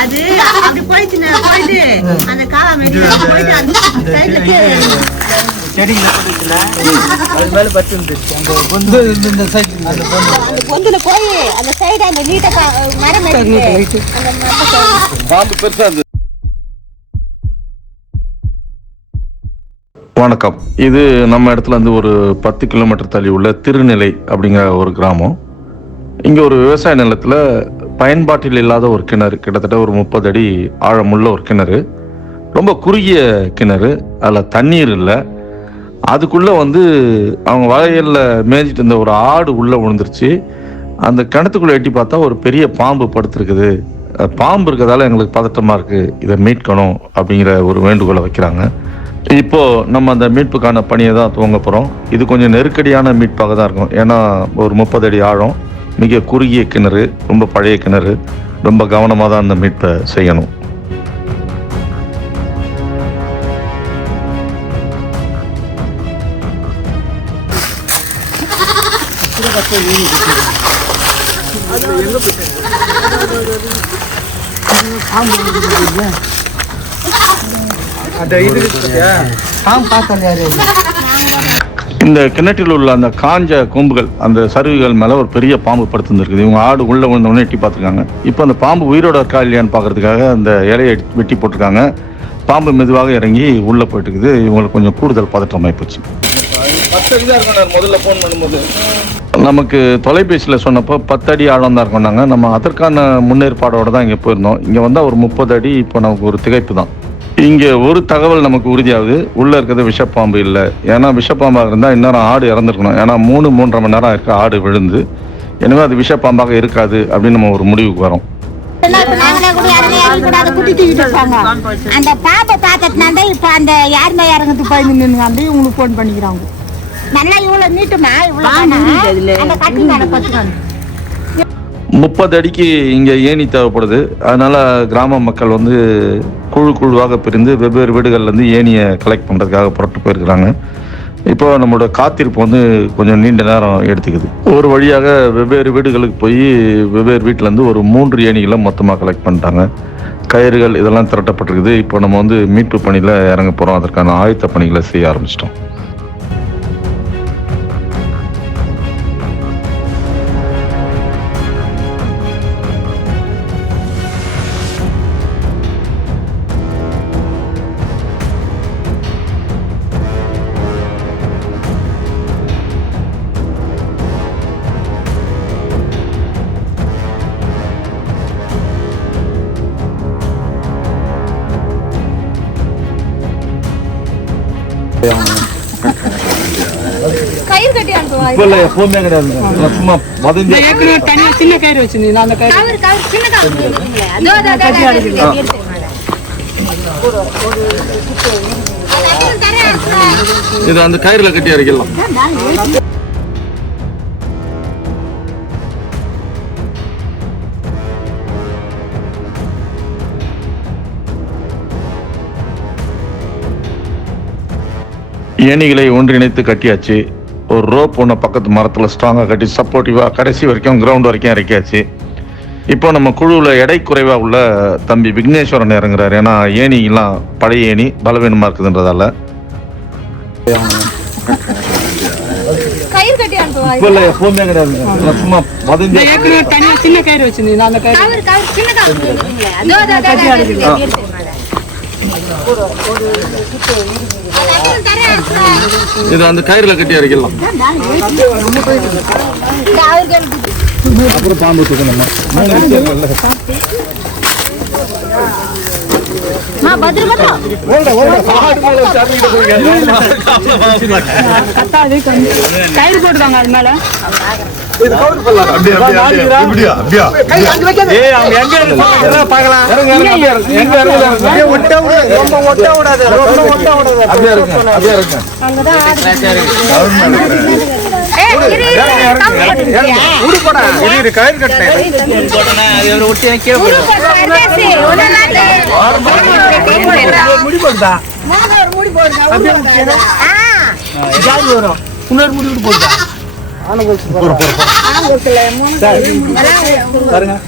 அது அப்படி போயிட்டு அந்த காலம் போயிட்டு அந்த செடியில அது மேல பட்டு இருந்துச்சு. அந்த பொந்துல போய் அந்த சைடு அந்த நீட்ட மரம் பாம்பு பெருசா இருந்துச்சு. வணக்கம். இது நம்ம இடத்துல இருந்து ஒரு 10 கிலோமீட்டர் தள்ளி உள்ள திருநிலை அப்படிங்கிற ஒரு கிராமம். இங்கே ஒரு விவசாய நிலத்தில் பயன்பாட்டில் இல்லாத ஒரு கிணறு, கிட்டத்தட்ட ஒரு 30 அடி ஆழமுள்ள ஒரு கிணறு, ரொம்ப குறுகிய கிணறு, அதில் தண்ணீர் இல்லை. அதுக்குள்ளே அவங்க வயலில் மேய்ஞ்சிட்டு இருந்த ஒரு ஆடு உள்ளே விழுந்துருச்சு. அந்த கிணத்துக்குள்ளே எட்டி பார்த்தா ஒரு பெரிய பாம்பு படுத்துருக்குது. பாம்பு இருக்கிறதால எங்களுக்கு பதட்டமாக இருக்குது, இதை மீட்கணும் அப்படிங்கிற ஒரு வேண்டுகோளை வைக்கிறாங்க. இப்போது நம்ம அந்த மீட்புக்கான பணியை தான் துவங்க போகிறோம். இது கொஞ்சம் நெருக்கடியான மீட்பாக தான் இருக்கும். ஏன்னா ஒரு 30 அடி ஆழம், மிக குறுகிய கிணறு, ரொம்ப பழைய கிணறு, ரொம்ப கவனமாக தான் அந்த மீட்பை செய்யணும். இந்த கிணற்றில் உள்ள அந்த காஞ்ச கொம்புகள், அந்த சருகுகள் மேலே ஒரு பெரிய பாம்பு படுத்துருந்துருக்குது. இவங்க ஆடு உள்ளே விழுந்தோடனே எட்டி பார்த்துருக்காங்க. இப்போ அந்த பாம்பு உயிரோட இருக்கா இல்லையான்னு பார்க்கறதுக்காக அந்த இலையை வெட்டி போட்டிருக்காங்க. பாம்பு மெதுவாக இறங்கி உள்ளே போயிட்டு இருக்குது. இவங்களுக்கு கொஞ்சம் கூடுதல் பதற்றமாகி போச்சு. முதல்ல ஃபோன் பண்ணும்போது நமக்கு தொலைபேசியில் சொன்னப்போ 10 அடி ஆழம் தான் இருக்கோம்னாங்க. நம்ம அதற்கான முன்னேற்பாடோடு தான் இங்கே போயிருந்தோம். இங்கே வந்தால் ஒரு 30 அடி. இப்போ நமக்கு ஒரு திகைப்பு தான். இங்கே ஒரு தகவல் நமக்கு உறுதியாகுது, உள்ளே இருக்கிறது விஷப்பாம்பு இல்லை. ஏன்னா விஷப்பாம்பாக இருந்தால் இந்நேரம் ஆடு இறந்துருக்கணும். ஏன்னா 3-3.5 மணி நேரம் இருக்க ஆடு விழுந்து. எனவே அது விஷப்பாம்பாக இருக்காது அப்படின்னு நம்ம ஒரு முடிவுக்கு வரோம். அந்த பாம்பை பார்த்ததுனால இப்போ அந்த யாருமே இறங்கிட்டு போய் நின்று வந்து இவங்களுக்கு ஃபோன் பண்ணிக்கிறாங்க. நல்லா இவ்வளோ நீட்டுமா, இவ்வளோ 30 அடிக்கு இங்கே ஏணி தேவைப்படுது. அதனால் கிராம மக்கள் குழுவாக பிரிந்து வெவ்வேறு வீடுகள்லேருந்து ஏணியை கலெக்ட் பண்ணுறதுக்காக புறட்டு போயிருக்கிறாங்க. இப்போ நம்மளோட காத்திருப்பு கொஞ்சம் நீண்ட நேரம் எடுத்துக்குது. ஒரு வழியாக வெவ்வேறு வீடுகளுக்கு போய் வெவ்வேறு வீட்டிலேருந்து ஒரு 3 ஏணிகளை மொத்தமாக கலெக்ட் பண்ணிட்டாங்க. கயிறுகள் இதெல்லாம் திரட்டப்பட்டிருக்குது. இப்போ நம்ம மீட்பு பணியில் இறங்க போகிறோம். அதற்கான ஆயத்த பணிகளை செய்ய ஆரம்பிச்சிட்டோம். கயிறு கட்டி அனுப்புவா. இப்ப எப்பவுமே கிடையாது, சும்மா தனியா சின்ன கயிறு வச்சிருந்தீங்க. அந்த கயிறு சின்ன இது அந்த கயிறுல கட்டி அரைக்கலாம். ஏணிகளை ஒன்றிணைத்து கட்டியாச்சு. ஒரு ரோப் ஒன்று பக்கத்து மரத்தில் ஸ்ட்ராங்காக கட்டி சப்போர்ட்டிவாக கடைசி வரைக்கும் கிரவுண்ட் வரைக்கும் இறக்கியாச்சு. இப்போ நம்ம குழுவில் எடை குறைவாக உள்ள தம்பி விக்னேஸ்வரன் இறங்குறாரு. ஏன்னா ஏணிலாம் பழைய ஏணி பலவீனமாக இருக்குதுன்றதால எப்பவுமே கிடையாது, சும்மா தனியா சின்ன கயிறு வச்சிருந்தீங்க. அந்த கயிறு இது அந்த கயிறுல கட்டி அரைக்கலாம். அப்புறம் பாம்பு தூக்கணும். கயிறு போட்டுவாங்க அது மேல. கயிறு கட்டினேன். போடுதா மேல ஒரு முடி போடுங்க அப்படியே உள்ள முடிச்சேனா? ஆ ஜாதி வரும் இன்னொரு முடி கூட போடுதா ஆங்கத்துல மூணு பாருங்க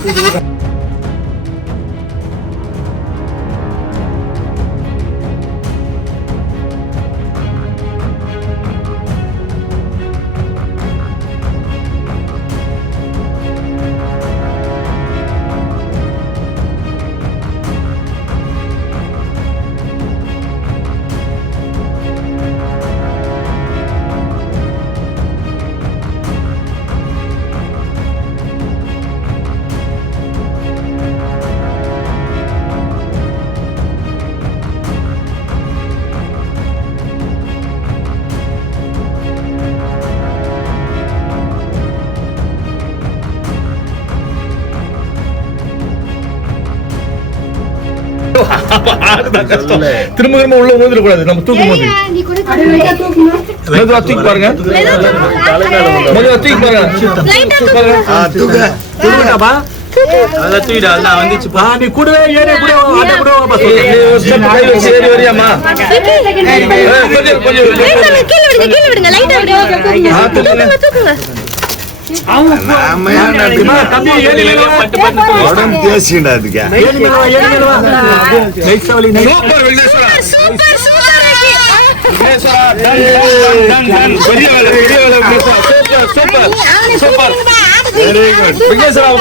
திரும்ப திரும்ப உள்ள ஊந்துட கூடாது நம்ம தூக்கும் போது மெதுவா தூக்கி பாருங்க மெதுவா தூக்கி பாருங்க நீ கூடவே ஏறே கூட ஏறி வரியாமா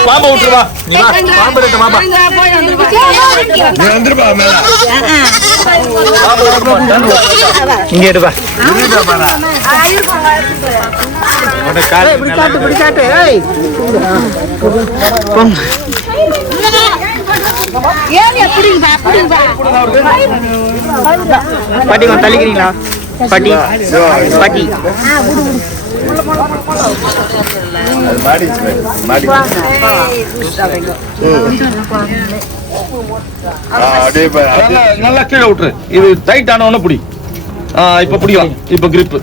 பாம்பை விட்டுருவா பாம்பு பாம்பா வந்துருப்பா மேல இங்க எடுப்பா பாட்டி கொஞ்சம் தள்ளிக்கிறீங்களா பாட்டி பாட்டி நல்லா கீழே விட்டுரு இது டைட் ஆன புடி இப்ப பிடிக்கலாம் இப்ப grip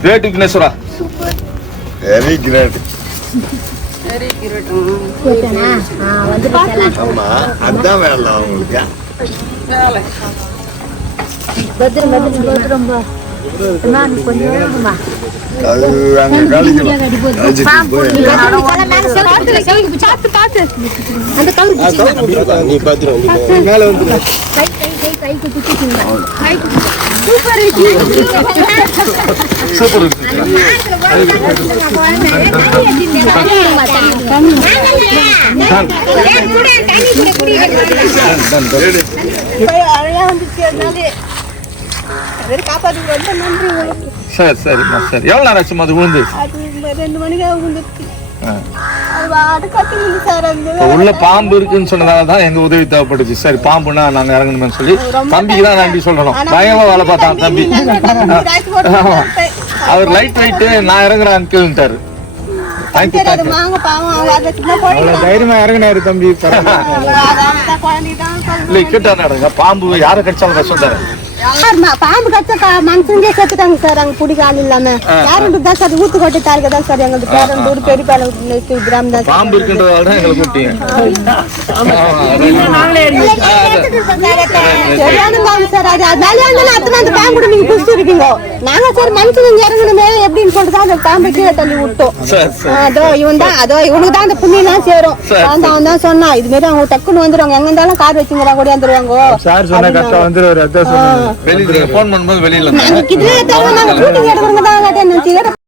great Vigneshwara very great ஆமா அதான் வேலை அவங்களுக்கு அது அங்க காலிக்கலாம் நீ பாத்துரு மேல வந்து சூப்பர் சரி சரிம்மா சரி எவ்வளவு நேரம் ஆச்சுமா அது விழுந்து 2 மணிக்கு விழுந்துச்சு உள்ள பாம்பு இருக்குன்னு சொன்னதாலதான் எங்க உதவி தேவைப்பட்டுச்சு சரி பாம்புனா நாங்க இறங்கணும்னு சொல்லி தம்பிக்கு தான் நன்றி சொல்லணும் பயமா வேலை பார்த்தான் தம்பி அவர் லைட் வெயிட் நான் இறங்குறேன் அங்கிள்ட்டாரு தைரியமா இறங்கினாரு தம்பி இல்ல கிட்ட நடங்க பாம்பு யாரை கடிச்சாலும் கஷ்டம் தர பாம்பு கச்ச மனுஷங்க செத்துட்டாங்க சார் அங்க குடிக்க ஆள் இல்லாம யாரும் தான் சார் ஊத்து கொட்டி தாரிக்க தான் சார் எங்களுக்கு பேரண்டூர் பெரியப்பால கிராமம் தான் பாம்பு இருக்கின்றதால தான் எங்களை கூப்பிட்டீங்க சரியான பாம்பு சார் அது மேலே அத்தனை அந்த பாம்பு கூட நீங்க குடிச்சு இருக்கீங்க நாங்க சார் மனுஷங்க இறங்கணுமே எப்படின்னு சொல்லிட்டு அந்த பாம்பு கீழே தள்ளி விட்டோம் அதோ இவன் தான் அதோ இவனுக்கு தான் அந்த புண்ணியெல்லாம் சேரும் அவன் தான் சொன்னா இது மாதிரி அவங்க டக்குன்னு வந்துருவாங்க எங்க இருந்தாலும் கார் வச்சுங்கிறாங்க கூட வந்துருவாங்க சார் சொன்ன கரெக்டா வந்துருவாரு வெளியில போன் பண்ணும்போது வெளியில நாங்க கிட்ட நாங்க கூட்டிட்டு எடுக்கிறவங்க தான்